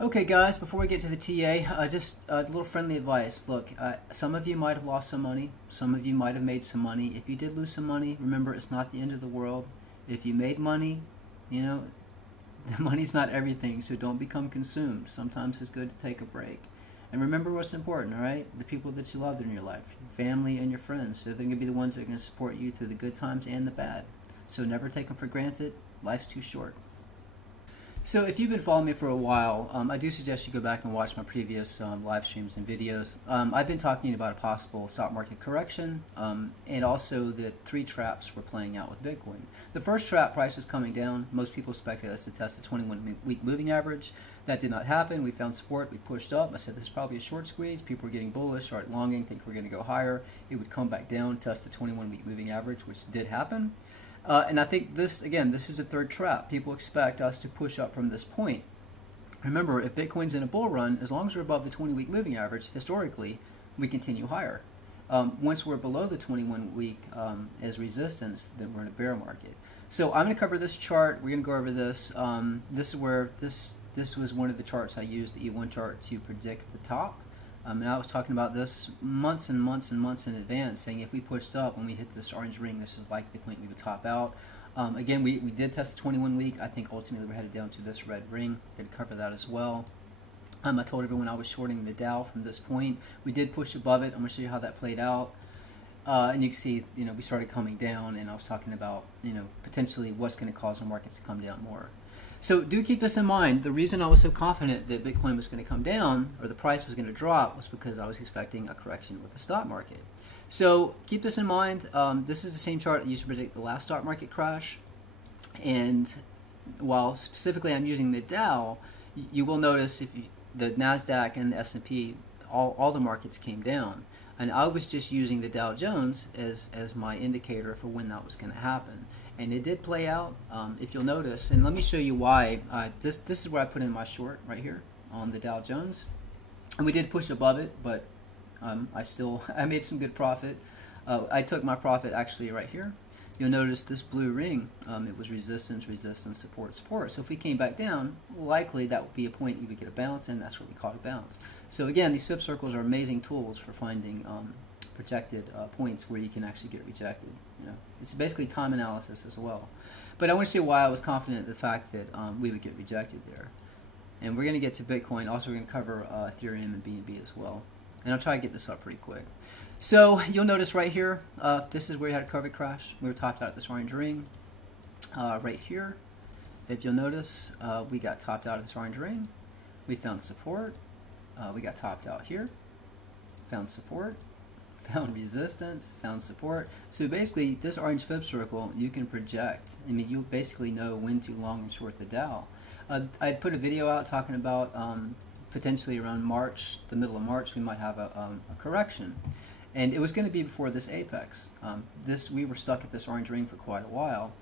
Okay guys, before we get to the TA, just a little friendly advice. Look, some of you might have lost some money, some of you might have made some money. If you did lose some money, remember it's not the end of the world. If you made money, you know, the money's not everything, so don't become consumed. Sometimes it's good to take a break. And remember what's important, all right? The people that you loved in your life, your family and your friends. They're going to be the ones that are going to support you through the good times and the bad. So never take them for granted. Life's too short. So if you've been following me for a while, I do suggest you go back and watch my previous live streams and videos. I've been talking about a possible stock market correction and also the 3 traps we're playing out with Bitcoin. The first trap, price was coming down. Most people expected us to test the 21-week moving average. That did not happen. We found support. We pushed up. I said this is probably a short squeeze. People were getting bullish, started longing, think we're going to go higher. It would come back down, test the 21-week moving average, which did happen. And I think this, again, this is the third trap. People expect us to push up from this point. Remember, if Bitcoin's in a bull run, as long as we're above the 20-week moving average, historically, we continue higher. Once we're below the 21-week as resistance, then we're in a bear market. So I'm going to cover this chart. We're going to go over this. This is where this was one of the charts I used, the E1 chart, to predict the top. And I was talking about this months and months and months in advance, saying if we pushed up when we hit this orange ring, this is likely the point we would top out. Again, we did test the 21-week. I think ultimately we're headed down to this red ring. Going to cover that as well. I told everyone I was shorting the Dow from this point. We did push above it. I'm going to show you how that played out. And you can see, we started coming down, and I was talking about, potentially what's going to cause the markets to come down more. So do keep this in mind. The reason I was so confident that Bitcoin was going to come down, or the price was going to drop, was because I was expecting a correction with the stock market. So keep this in mind. This is the same chart I used to predict the last stock market crash. And while specifically I'm using the Dow, you will notice the NASDAQ and the S&P, all the markets came down. And I was just using the Dow Jones as my indicator for when that was going to happen. And it did play out, if you'll notice. And let me show you why. This is where I put in my short right here on the Dow Jones. And we did push above it, but I made some good profit. I took my profit actually right here. You'll notice this blue ring, it was resistance, resistance, support, support. So if we came back down, likely that would be a point you would get a bounce, and that's what we caught a bounce. So again, these flip circles are amazing tools for finding projected points where you can actually get rejected. It's basically time analysis as well. But I want to show you why I was confident in the fact that we would get rejected there. And we're going to get to Bitcoin. Also, we're going to cover Ethereum and BNB as well. And I'll try to get this up pretty quick. So you'll notice right here, this is where we had a COVID crash. We were topped out at this orange ring. Right here, if you'll notice, we got topped out at this orange ring. We found support. We got topped out here. Found support. Found resistance, found support. So basically, this orange flip circle, you can project. I mean, you basically know when to long and short the Dow. I put a video out talking about potentially around March, the middle of March, we might have a correction. And it was going to be before this apex. We were stuck at this orange ring for quite a while.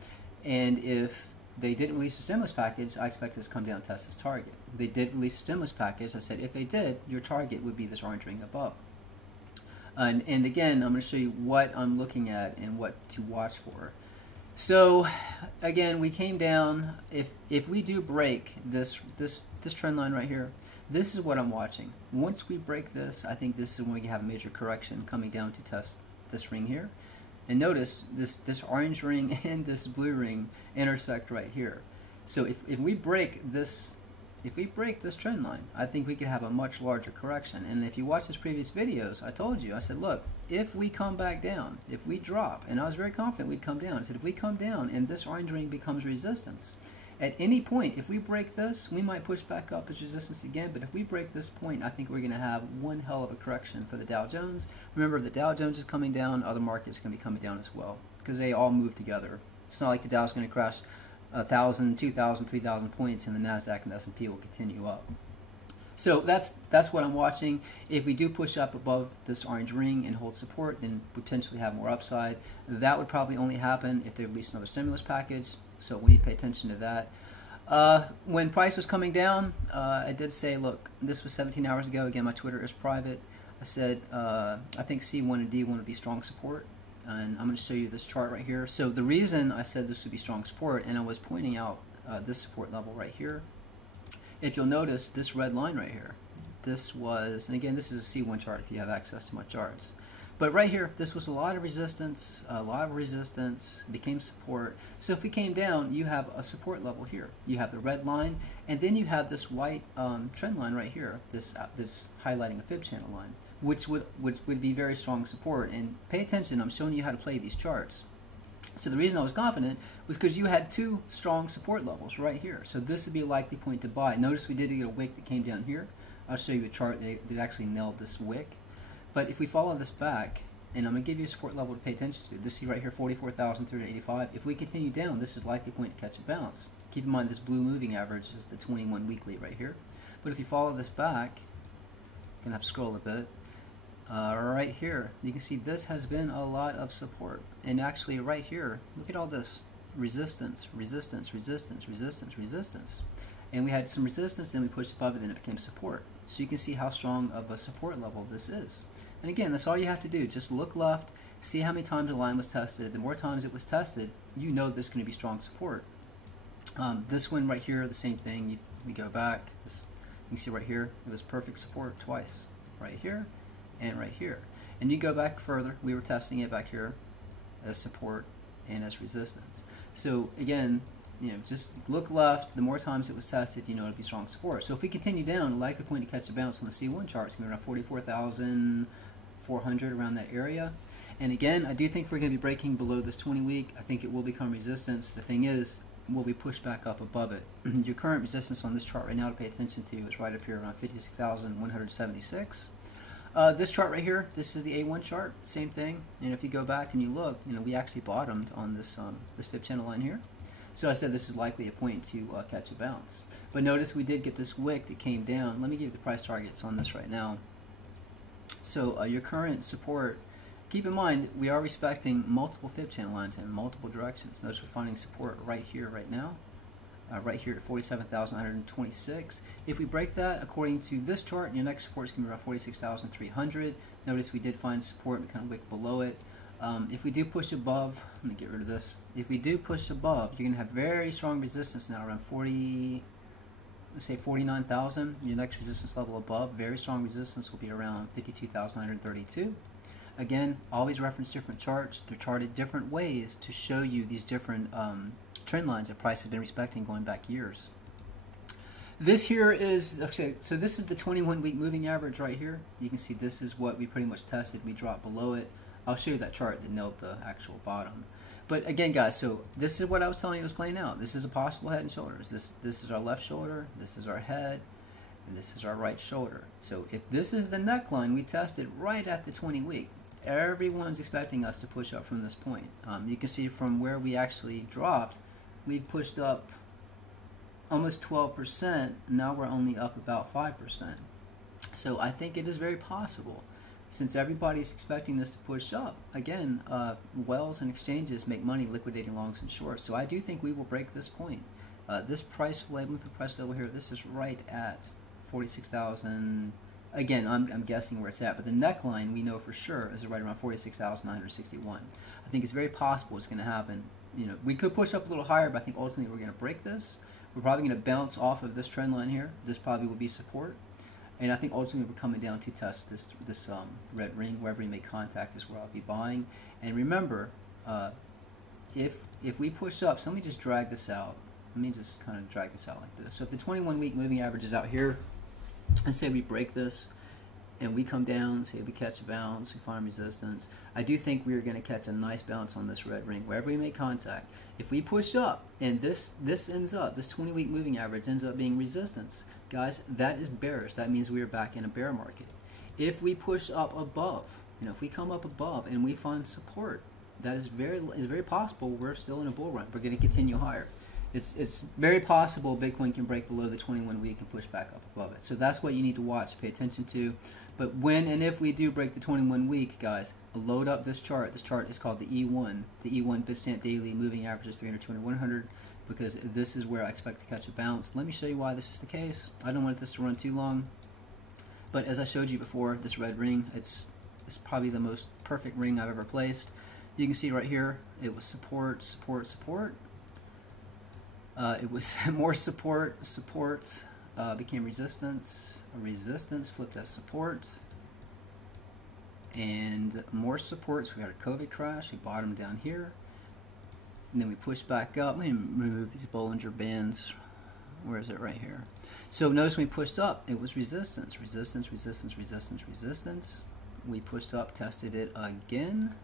And if they didn't release a stimulus package, I expect this to come down and test this target. They did release a stimulus package. I said, if they did, your target would be this orange ring above. And again, I'm going to show you what I'm looking at and what to watch for. So again, we came down. If we do break this trend line right here, this is what I'm watching. Once we break this, I think this is when we have a major correction coming down to test this ring here. And notice this orange ring and this blue ring intersect right here. So if we break this. If we break this trend line, I think we could have a much larger correction. And if you watch his previous videos, I told you, I said, look, if we come back down, if we drop, and I was very confident we'd come down. I said, if we come down and this orange ring becomes resistance, at any point, if we break this, we might push back up as resistance again. But if we break this point, I think we're going to have one hell of a correction for the Dow Jones. Remember, if the Dow Jones is coming down, other markets are going to be coming down as well because they all move together. It's not like the Dow's going to crash 1,000, 2,000, 3,000 points, and the NASDAQ and the S&P will continue up. So that's what I'm watching. If we do push up above this orange ring and hold support, then we potentially have more upside. That would probably only happen if they release another stimulus package, so we need to pay attention to that. When price was coming down, I did say, look, this was 17 hours ago. Again, my Twitter is private. I said I think C1 and D1 would be strong support. And I'm going to show you this chart right here. So the reason I said this would be strong support, and I was pointing out this support level right here, if you'll notice this red line right here, this was, and again, this is a C1 chart if you have access to my charts. But right here, this was a lot of resistance, became support. So if we came down, you have a support level here. You have the red line, and then you have this white trend line right here, this highlighting a fib channel line, which would be very strong support. And pay attention, I'm showing you how to play these charts. So the reason I was confident was because you had two strong support levels right here. So this would be a likely point to buy. Notice we did get a wick that came down here. I'll show you a chart that actually nailed this wick. But if we follow this back, and I'm going to give you a support level to pay attention to. This is right here, 44,385. If we continue down, this is likely point to catch a bounce. Keep in mind this blue moving average is the 21 weekly right here. But if you follow this back, I'm going to have to scroll a bit. Right here, you can see this has been a lot of support. And actually right here, look at all this. Resistance, resistance, resistance, resistance, resistance. And we had some resistance, then we pushed above it, then it became support. So you can see how strong of a support level this is. And again, that's all you have to do. Just look left, see how many times the line was tested. The more times it was tested, you know this is going to be strong support. This one right here, the same thing. We go back. You can see right here, it was perfect support twice. Right here and right here. And you go back further, we were testing it back here as support and as resistance. So again, just look left. The more times it was tested, you know it'll be strong support. So if we continue down, the likely point to catch a bounce on the C1 chart is going to be around 44,400, around that area. And again, I do think we're going to be breaking below this 20-week. I think it will become resistance. The thing is, will we push back up above it? Your current resistance on this chart right now to pay attention to is right up here around 56,176. This chart right here, this is the A1 chart, same thing. And if you go back and you look, we actually bottomed on this this fib channel line here. So I said this is likely a point to catch a bounce. But notice we did get this wick that came down. Let me give you the price targets on this right now. So your current support, keep in mind we are respecting multiple fib channel lines in multiple directions. Notice we're finding support right here, right now. Right here at 47,126. If we break that, according to this chart, your next support is going to be around 46,300. Notice we did find support and kind of wick below it. If we do push above, let me get rid of this. If we do push above, you're going to have very strong resistance now around 40, let's say 49,000. Your next resistance level above, very strong resistance will be around 52,132. Again, always reference different charts. They're charted different ways to show you these different trend lines that price has been respecting going back years. This here is, okay, so this is the 21-week moving average right here. You can see this is what we pretty much tested. We dropped below it. I'll show you that chart that nailed the actual bottom. But again, guys, so this is what I was telling you was playing out. This is a possible head and shoulders. This is our left shoulder, this is our head, and this is our right shoulder. So if this is the neckline we tested right at the 20-week, everyone's expecting us to push up from this point. You can see from where we actually dropped, we've pushed up almost 12%. Now we're only up about 5%. So I think it is very possible, since everybody's expecting this to push up. Again, wells and exchanges make money liquidating longs and shorts. So I do think we will break this point. This price level here, this is right at 46,000. Again, I'm guessing where it's at, but the neckline we know for sure is right around 46,961. I think it's very possible it's going to happen. We could push up a little higher, but I think ultimately we're going to break this. We're probably going to bounce off of this trend line here. This probably will be support. And I think ultimately we're coming down to test this red ring. Wherever we make contact is where I'll be buying. And remember, if we push up, so let me just drag this out. Let me just kind of drag this out like this. So if the 21-week moving average is out here, let's say we break this and we come down, say we catch a bounce, we find resistance. I do think we are going to catch a nice bounce on this red ring wherever we make contact. If we push up and this ends up, this 20-week moving average ends up being resistance, guys, that is bearish. That means we are back in a bear market. If we push up above, if we come up above and we find support, that is very possible we're still in a bull run. We're going to continue higher. It's very possible Bitcoin can break below the 21-week and push back up above it. So that's what you need to watch, pay attention to. But when and if we do break the 21-week, guys, load up this chart. This chart is called the E1. The E1 Bitstamp Daily Moving Average is 300, 200, 100, because this is where I expect to catch a bounce. Let me show you why this is the case. I don't want this to run too long. But as I showed you before, this red ring, it's probably the most perfect ring I've ever placed. You can see right here, it was support, support, support. It was more support, support, became resistance, a resistance, flipped as support, and more supports. We had a COVID crash, we bottomed down here, and then we pushed back up. Let me remove these Bollinger Bands. Where is it? Right here. So notice when we pushed up, it was resistance, resistance, resistance, resistance, resistance. We pushed up, tested it again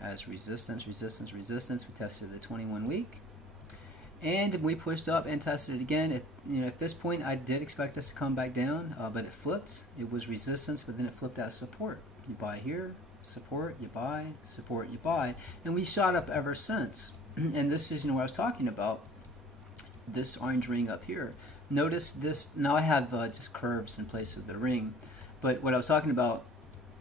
as resistance, resistance, resistance. We tested the 21 week. And we pushed up and tested it again. At this point, I did expect us to come back down, but it flipped. It was resistance, but then it flipped as support. You buy here, support, you buy, support, you buy, and we shot up ever since. And this is what I was talking about. This orange ring up here. Notice this. Now I have just curves in place of the ring, but what I was talking about.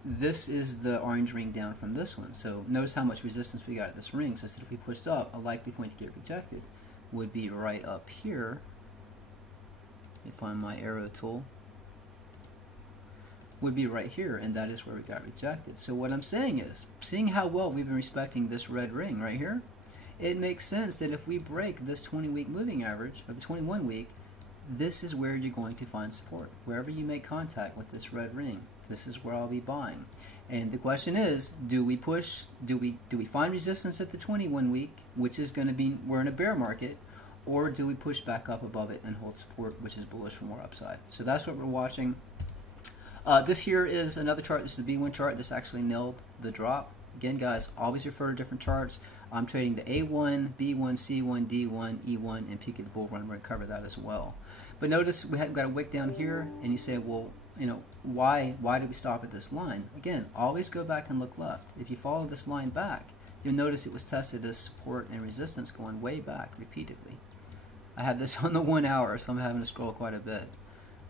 This is the orange ring down from this one. So notice how much resistance we got at this ring. So I said if we pushed up, a likely point to get rejected would be right up here. If I find my arrow tool, would be right here, and that is where we got rejected. So what I'm saying is, seeing how well we've been respecting this red ring right here, it makes sense that if we break this 20-week moving average, or the 21-week, this is where you're going to find support. Wherever you make contact with this red ring, this is where I'll be buying. And the question is, do we push, do we find resistance at the 21-week, which is going to be, we're in a bear market, or do we push back up above it and hold support, which is bullish for more upside? So that's what we're watching. This here is another chart. This is the B1 chart. This actually nailed the drop. Again, guys, always refer to different charts. I'm trading the A1, B1, C1, D1, E1, and peak of the bull run. We're going to cover that as well. But notice we have got a wick down here, and you say, well, why did we stop at this line? Again, always go back and look left. If you follow this line back, you'll notice it was tested as support and resistance going way back repeatedly. I have this on the 1 hour, so I'm having to scroll quite a bit.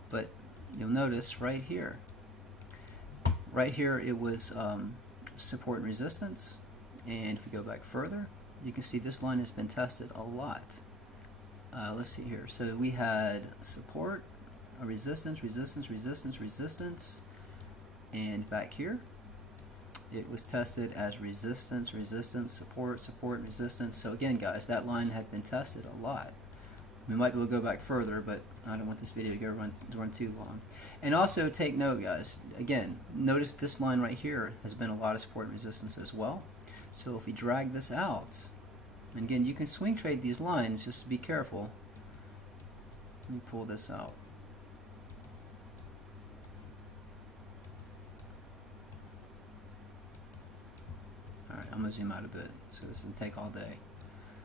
But you'll notice right here it was support and resistance. And if we go back further, you can see this line has been tested a lot. Let's see here. So we had support, a resistance, resistance, resistance, resistance, and back here it was tested as resistance, resistance, support, support, resistance. So again, guys, that line had been tested a lot. We might be able to go back further, but I don't want this video to run too long. And also take note, guys, again, notice this line right here has been a lot of support and resistance as well. So if we drag this out, and again, you can swing trade these lines, just be careful. Let me pull this out. Alright, I'm going to zoom out a bit, so this will take all day.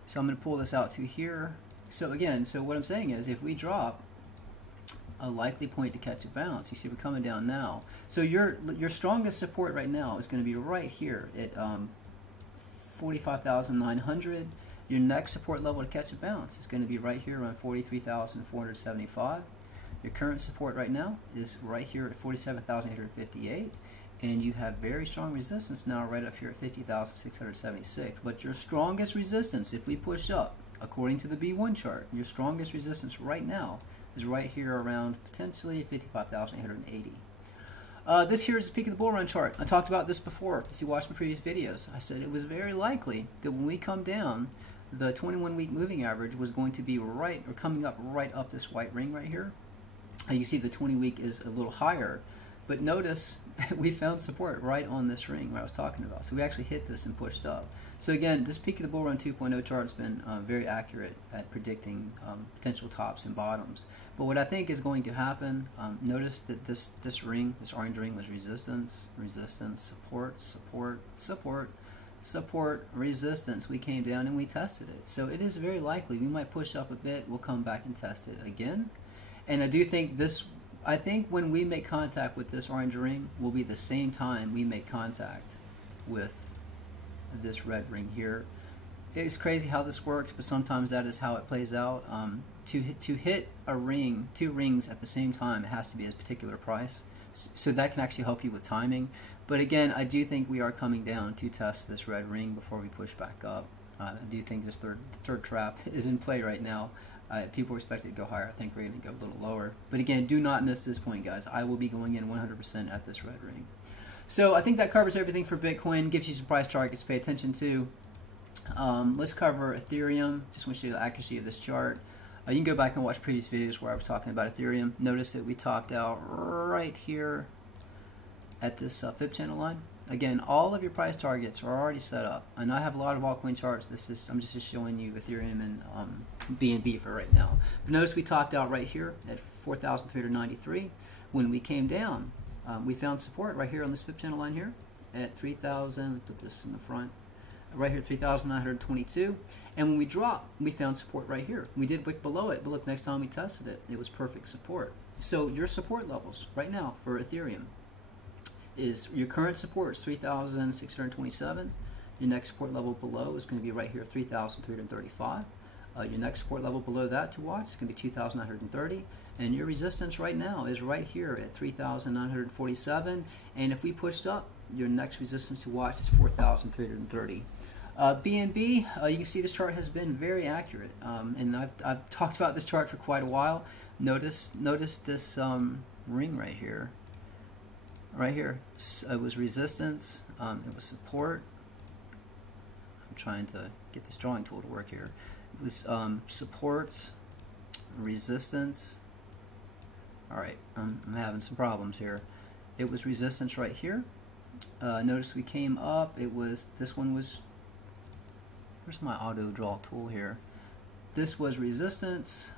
So I'm going to pull this out to here. So again, so what I'm saying is, if we drop, a likely point to catch a bounce. You see we're coming down now. So your strongest support right now is going to be right here at 45,900. Your next support level to catch a bounce is going to be right here around 43,475. Your current support right now is right here at 47,858. And you have very strong resistance now right up here at 50,676. But your strongest resistance, if we push up, according to the B1 chart, your strongest resistance right now is right here around potentially 55,880. This here is the peak of the bull run chart. I talked about this before. If you watched my previous videos, I said it was very likely that when we come down, the 21-week moving average was going to be right, or coming up right up this white ring right here. You see the 20-week is a little higher, but notice we found support right on this ring where I was talking about. So we actually hit this and pushed up. So again, this peak of the bull run 2.0 chart has been very accurate at predicting potential tops and bottoms. But what I think is going to happen, notice that this ring, this orange ring, was resistance, resistance, support, support, support, support, resistance. We came down and we tested it. So it is very likely we might push up a bit. We'll come back and test it again. And I do think this, I think when we make contact with this orange ring will be the same time we make contact with this red ring here. It's crazy how this works, but sometimes that is how it plays out. To hit a ring, two rings at the same time, it has to be a particular price. So that can actually help you with timing. But again, I do think we are coming down to test this red ring before we push back up. I do think this third trap is in play right now. People expect it to go higher. I think we're going to go a little lower. But again, do not miss this point, guys. I will be going in 100% at this red ring. So I think that covers everything for Bitcoin. Gives you some price targets to pay attention to. Let's cover Ethereum. Just want to show you the accuracy of this chart. You can go back and watch previous videos where I was talking about Ethereum. Notice that we topped out right here at this fib channel line. Again, all of your price targets are already set up, and I have a lot of altcoin charts. I'm just showing you Ethereum and BNB for right now. But notice we topped out right here at 4,393. When we came down, we found support right here on this fib channel line here at 3,000. Put this in the front. Right here, 3,922. And when we dropped, we found support right here. We did wick below it, but look, next time we tested it, it was perfect support. So your support levels right now for Ethereum is your current support is 3,627. Your next support level below is going to be right here, 3,335. Your next support level below that to watch is going to be 2,930. And your resistance right now is right here at 3,947. And if we pushed up, your next resistance to watch is 4,330. BNB, you can see this chart has been very accurate, and I've talked about this chart for quite a while. Notice this ring right here. Right here, it was resistance, it was support. I'm trying to get this drawing tool to work here. It was support, resistance. All right, I'm having some problems here. It was resistance right here. Notice we came up. It was, this one was, where's my auto draw tool here? This was resistance,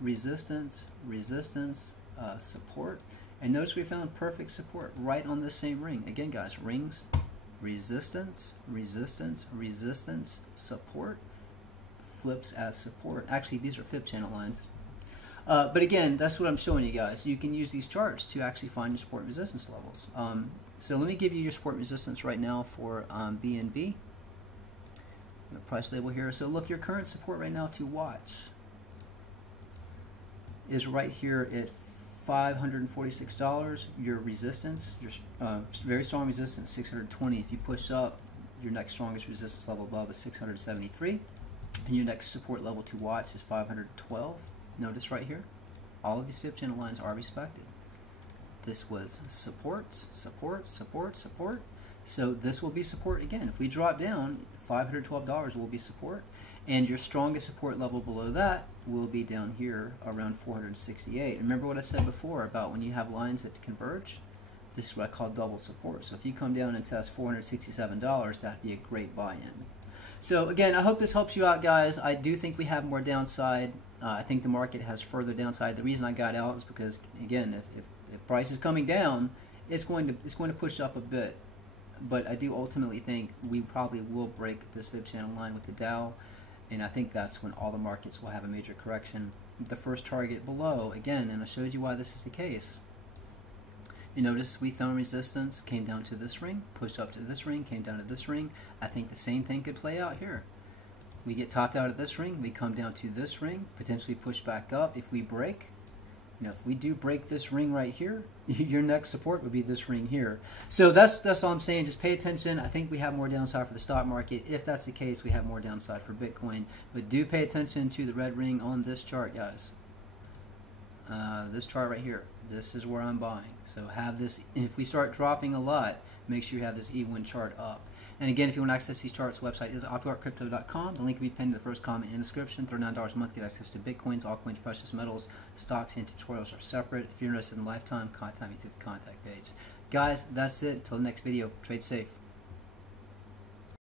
resistance, resistance, support. And notice we found perfect support right on this same ring. Again, guys, rings, resistance, resistance, resistance, support, flips as support. Actually, these are fib channel lines. But again, that's what I'm showing you guys. You can use these charts to actually find your support and resistance levels. So let me give you your support and resistance right now for BNB. Price label here. So look, your current support right now to watch is right here at $546. Your resistance, your very strong resistance, 620. If you push up, your next strongest resistance level above is 673. And your next support level to watch is 512. Notice right here, all of these fib channel lines are respected. This was support, support, support, support. So this will be support again. If we drop down, $512 will be support. And your strongest support level below that will be down here around 468. Remember what I said before about when you have lines that converge? This is what I call double support. So if you come down and test $467, that'd be a great buy-in. So again, I hope this helps you out, guys. I do think we have more downside. I think the market has further downside. The reason I got out is because, again, if price is coming down, it's going to push up a bit. But I do ultimately think we probably will break this fib channel line with the Dow, and I think that's when all the markets will have a major correction. The first target below, again, and I showed you why this is the case. You notice we found resistance, came down to this ring, pushed up to this ring, came down to this ring. I think the same thing could play out here. We get topped out at this ring, we come down to this ring, potentially push back up. If we break, if we do break this ring right here, your next support would be this ring here. So that's all I'm saying. Just pay attention. I think we have more downside for the stock market. If that's the case, we have more downside for Bitcoin. But do pay attention to the red ring on this chart, guys. This chart right here. This is where I'm buying. So have this. If we start dropping a lot, make sure you have this E1 chart up. And again, if you want to access these charts, the website is optimarkcrypto.com. The link will be pinned in the first comment and description. $39 a month, get access to Bitcoins, altcoins, precious metals, stocks, and tutorials are separate. If you're interested in lifetime, contact me through the contact page. Guys, that's it. Until the next video, trade safe.